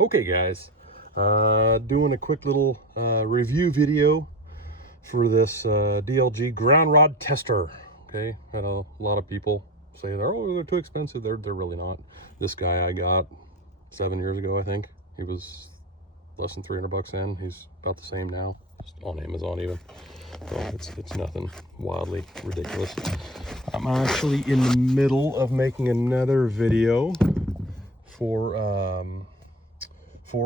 Okay guys, doing a quick little review video for this DLG ground rod tester. Okay, I know a lot of people say they're too expensive. They're really not. This guy I got 7 years ago, I think. He was less than 300 bucks in. He's about the same now, just on Amazon even. So it's nothing wildly ridiculous. I'm actually in the middle of making another video for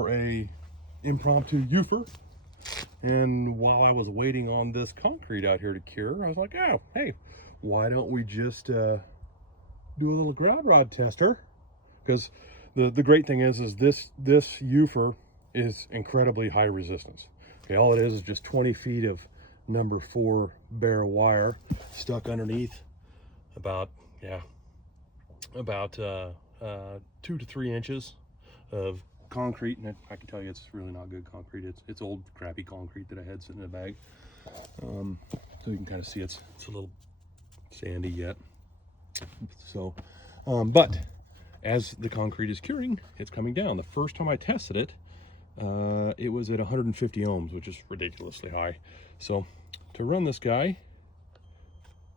a impromptu UFER, and while I was waiting on this concrete out here to cure, I was like, oh, hey, why don't we just do a little ground rod tester? Because the great thing is this UFER is incredibly high resistance. Okay, all it is just 20 feet of number 4 bare wire stuck underneath about 2 to 3 inches of concrete, and I can tell you it's really not good concrete. It's old crappy concrete that I had sitting in a bag. So you can kind of see it's a little sandy yet. So but as the concrete is curing, it's coming down. The first time I tested it, it was at 150 ohms, which is ridiculously high. So to run this guy,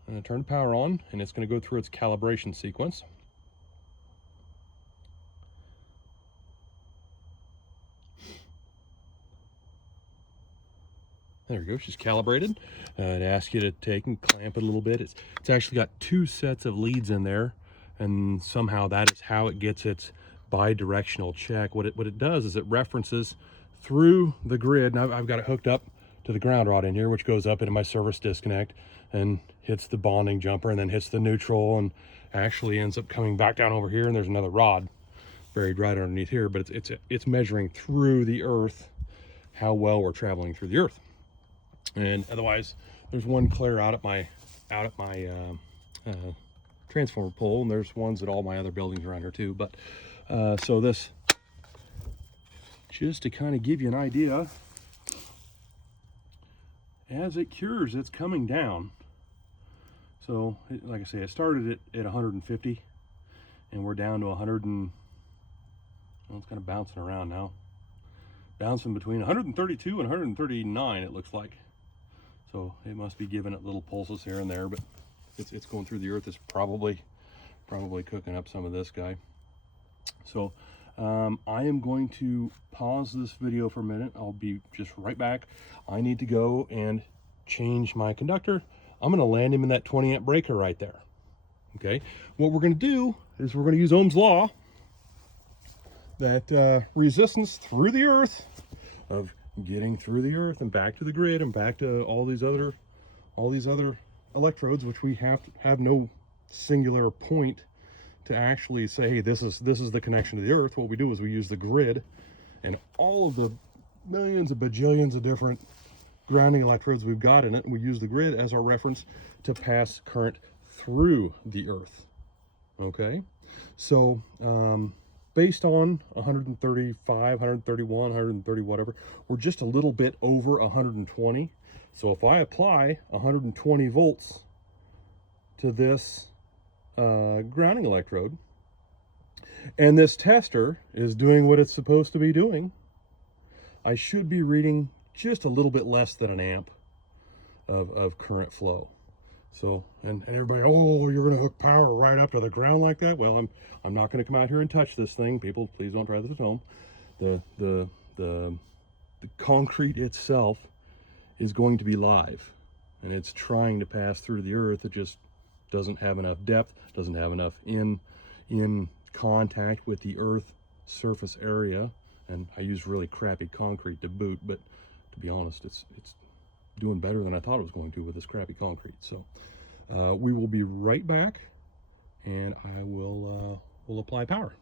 I'm going to turn the power on, and it's going to go through its calibration sequence. There we go, she's calibrated. It asks you to take and clamp it a little bit. It's actually got 2 sets of leads in there, and somehow that is how it gets its bi-directional check. What it does is it references through the grid. Now I've got it hooked up to the ground rod in here, which goes up into my service disconnect and hits the bonding jumper, and then hits the neutral, and actually ends up coming back down over here, and there's another rod buried right underneath here. But it's measuring through the earth how well we're traveling through the earth. And otherwise, there's one clear out at my transformer pole, and there's ones at all my other buildings around here too. But so this, just to kind of give you an idea, as it cures, it's coming down. So like I say, it started at 150, and we're down to 100 and, well, it's kind of bouncing around now, bouncing between 132 and 139 it looks like. So it must be giving it little pulses here and there, but it's going through the earth. It's probably cooking up some of this guy. So I am going to pause this video for a minute. I'll be just right back. I need to go and change my conductor. I'm going to land him in that 20 amp breaker right there. Okay, what we're going to do is we're going to use Ohm's law, that resistance through the earth of getting through the earth and back to the grid and back to all these other electrodes, which we have no singular point to actually say, hey, this is the connection to the earth. What we do is we use the grid and all of the millions of bajillions of different grounding electrodes we've got in it, and we use the grid as our reference to pass current through the earth. Okay, so based on 135, 131, 130, whatever, we're just a little bit over 120. So if I apply 120 volts to this grounding electrode, and this tester is doing what it's supposed to be doing, I should be reading just a little bit less than an amp of current flow. So, and everybody, oh, you're going to hook power right up to the ground like that? Well, I'm not going to come out here and touch this thing. People, please don't try this at home. The concrete itself is going to be live, and it's trying to pass through the earth. It just doesn't have enough depth, doesn't have enough in contact with the earth surface area. And I use really crappy concrete to boot, but to be honest, it's doing better than I thought it was going to with this crappy concrete. So we will be right back, and I will apply power.